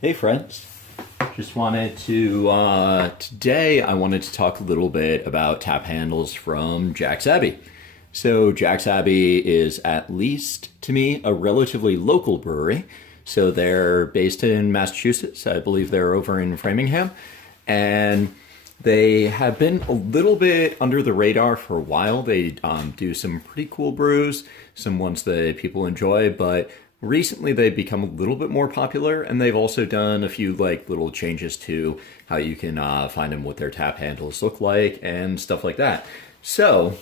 Hey friends, just wanted to, today I wanted to talk a little bit about tap handles from Jack's Abbey. So Jack's Abbey is, at least to me, a relatively local brewery. So they're based in Massachusetts. I believe they're over in Framingham. And they have been a little bit under the radar for a while. They do some pretty cool brews, some ones that people enjoy, but recently they've become a little bit more popular, and they've also done a few like little changes to how you can find them, what their tap handles look like, and stuff like that. So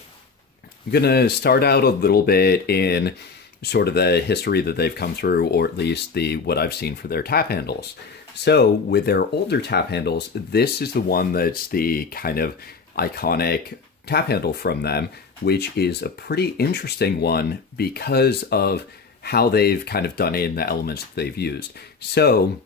I'm gonna start out a little bit in sort of the history that they've come through, or at least the what I've seen for their tap handles. So with their older tap handles, this is the one that's the kind of iconic tap handle from them, which is a pretty interesting one because of how they've kind of done it in the elements that they've used. So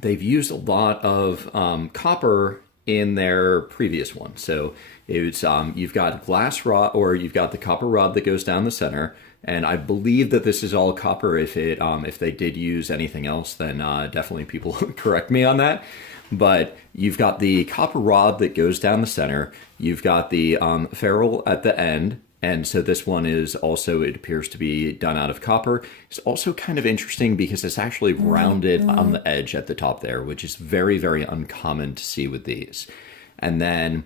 they've used a lot of copper in their previous one. So it's you've got glass rod, or you've got the copper rod that goes down the center. And I believe that this is all copper. If they did use anything else, then definitely people correct me on that. But you've got the copper rod that goes down the center. You've got the ferrule at the end. And so this one is also, it appears to be done out of copper. It's also kind of interesting because it's actually rounded on the edge at the top there, which is very, very uncommon to see with these. And then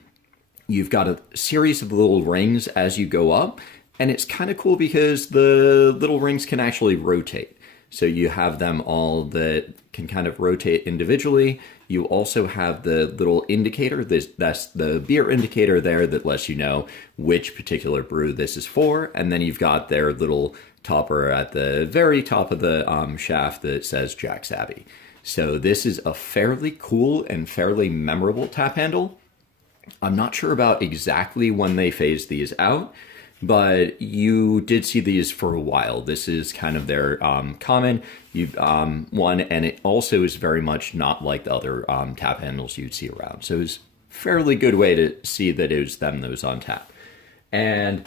you've got a series of little rings as you go up. And it's kind of cool because the little rings can actually rotate. So you have them all that can kind of rotate individually. You also have the little indicator, that's the beer indicator there that lets you know which particular brew this is for. And then you've got their little topper at the very top of the shaft that says Jack's Abbey. So this is a fairly cool and fairly memorable tap handle. I'm not sure about exactly when they phased these out, but you did see these for a while. This is kind of their common one, and it also is very much not like the other tap handles you'd see around. So it's a fairly good way to see that it was them that was on tap. And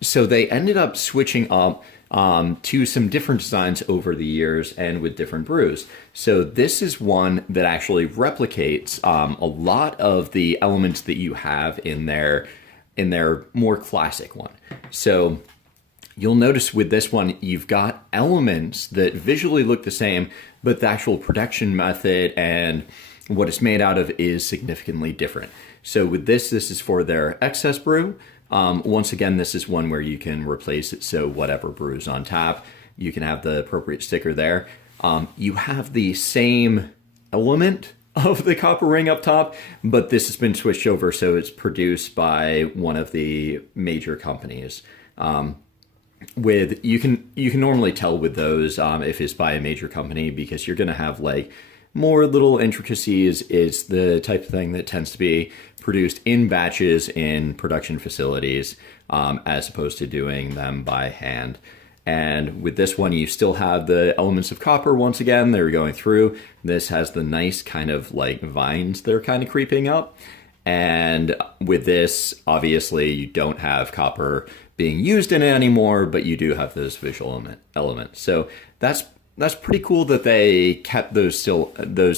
so they ended up switching up to some different designs over the years and with different brews. So this is one that actually replicates a lot of the elements that you have in their more classic one. So you'll notice with this one, you've got elements that visually look the same, but the actual production method and what it's made out of is significantly different. So with this is for their excess brew. Once again, this is one where you can replace it. So whatever brew is on tap, you can have the appropriate sticker there. You have the same element of the copper ring up top, but this has been switched over, so it's produced by one of the major companies. With you can normally tell with those if it's by a major company, because you're going to have like more little intricacies. Is the type of thing that tends to be produced in batches in production facilities, as opposed to doing them by hand. And with this one, you still have the elements of copper. Once again, they're going through. This has the nice kind of like vines that are kind of creeping up. And with this, obviously, you don't have copper being used in it anymore, but you do have those visual elements. So that's pretty cool that they kept those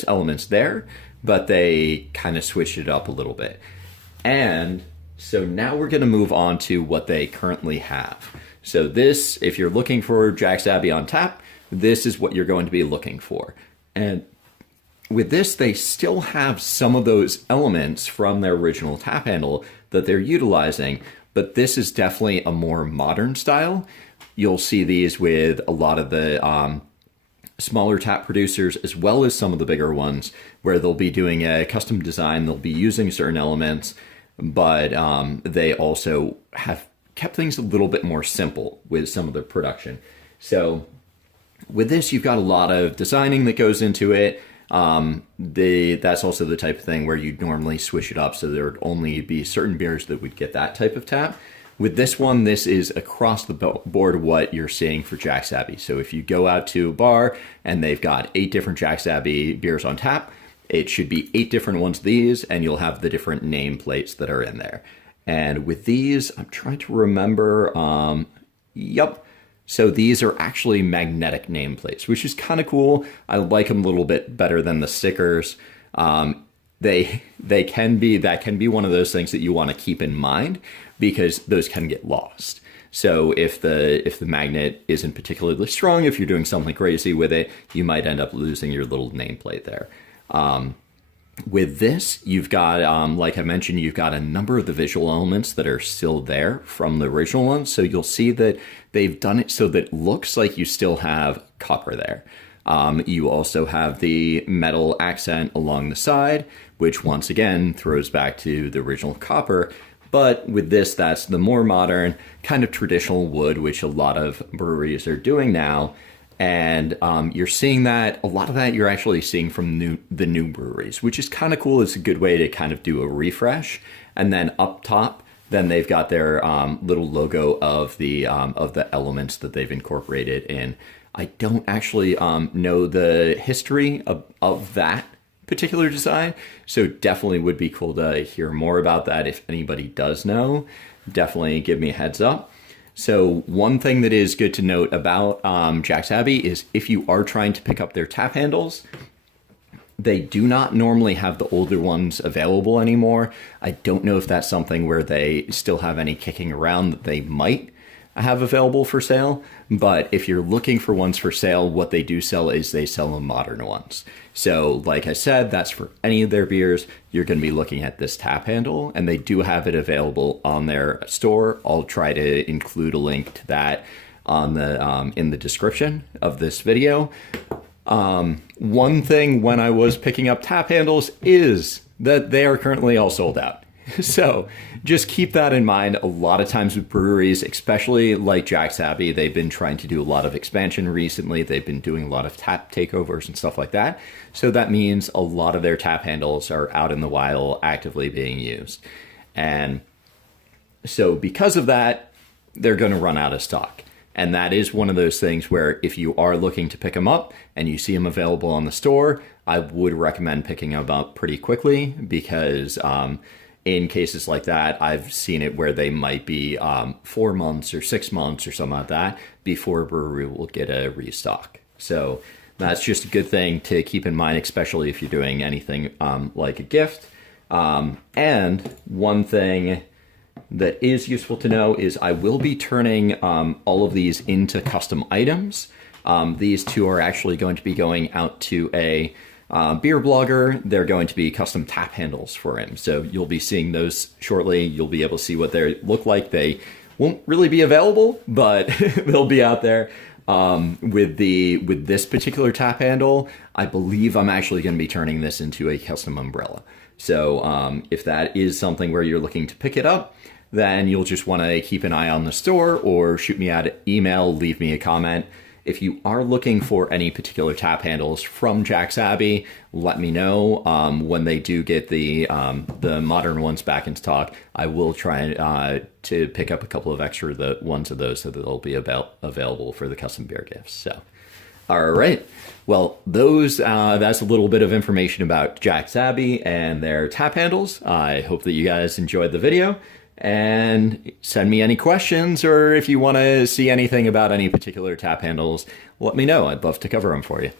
elements there, but they kind of switched it up a little bit. And so now we're going to move on to what they currently have. So this, if you're looking for Jack's Abbey on tap, this is what you're going to be looking for. And with this, they still have some of those elements from their original tap handle that they're utilizing, but this is definitely a more modern style. You'll see these with a lot of the smaller tap producers, as well as some of the bigger ones, where they'll be doing a custom design. They'll be using certain elements, but they also have kept things a little bit more simple with some of the production. So with this, you've got a lot of designing that goes into it. That's also the type of thing where you'd normally switch it up, so there would only be certain beers that would get that type of tap. With this one, this is across the board what you're seeing for Jack's Abbey. So if you go out to a bar and they've got 8 different Jack's Abbey beers on tap, it should be 8 different ones of these, and you'll have the different nameplates that are in there. And with these, I'm trying to remember, yep, So these are actually magnetic nameplates, which is kind of cool. I like them a little bit better than the stickers. They can be, that can be one of those things that you want to keep in mind because those can get lost. So if the magnet isn't particularly strong, if you're doing something crazy with it, you might end up losing your little nameplate there. With this, you've got, like I mentioned, you've got a number of the visual elements that are still there from the original ones. So you'll see that they've done it so that it looks like you still have copper there. You also have the metal accent along the side, which once again throws back to the original copper. But with this, that's the more modern kind of traditional wood, which a lot of breweries are doing now. And you're seeing that, a lot of that you're actually seeing from the new breweries, which is kind of cool. It's a good way to kind of do a refresh. And then up top, then they've got their little logo of the elements that they've incorporated in. I don't actually know the history of that particular design, so definitely would be cool to hear more about that. If anybody does know, definitely give me a heads up. So one thing that is good to note about Jack's Abbey is if you are trying to pick up their tap handles, they do not normally have the older ones available anymore. I don't know if that's something where they still have any kicking around that they might have available for sale, but if you're looking for ones for sale, what they do sell is they sell the modern ones. So like I said, that's for any of their beers. You're going to be looking at this tap handle, and they do have it available on their store. I'll try to include a link to that on the in the description of this video. One thing when I was picking up tap handles is that they are currently all sold out. So just keep that in mind. A lot of times with breweries, especially like Jack's Abbey, they've been trying to do a lot of expansion recently. They've been doing a lot of tap takeovers and stuff like that. So that means a lot of their tap handles are out in the wild actively being used. And so because of that, they're going to run out of stock. And that is one of those things where if you are looking to pick them up and you see them available on the store, I would recommend picking them up pretty quickly because in cases like that, I've seen it where they might be 4 months or 6 months or something like that before a brewery will get a restock. So that's just a good thing to keep in mind, especially if you're doing anything like a gift. And one thing that is useful to know is I will be turning all of these into custom items. These two are actually going to be going out to a beer blogger. They're going to be custom tap handles for him. So you'll be seeing those shortly. You'll be able to see what they look like. They won't really be available, but they'll be out there. With this particular tap handle, I believe I'm actually going to be turning this into a custom umbrella. So if that is something where you're looking to pick it up, then you'll just want to keep an eye on the store or shoot me an email, leave me a comment. If you are looking for any particular tap handles from Jack's Abbey, let me know. When they do get the modern ones back in stock, I will try to pick up a couple of extra ones of those so that they'll be available for the custom beer gifts. So, all right. Well, that's a little bit of information about Jack's Abbey and their tap handles. I hope that you guys enjoyed the video. And send me any questions, or if you want to see anything about any particular tap handles, let me know. I'd love to cover them for you.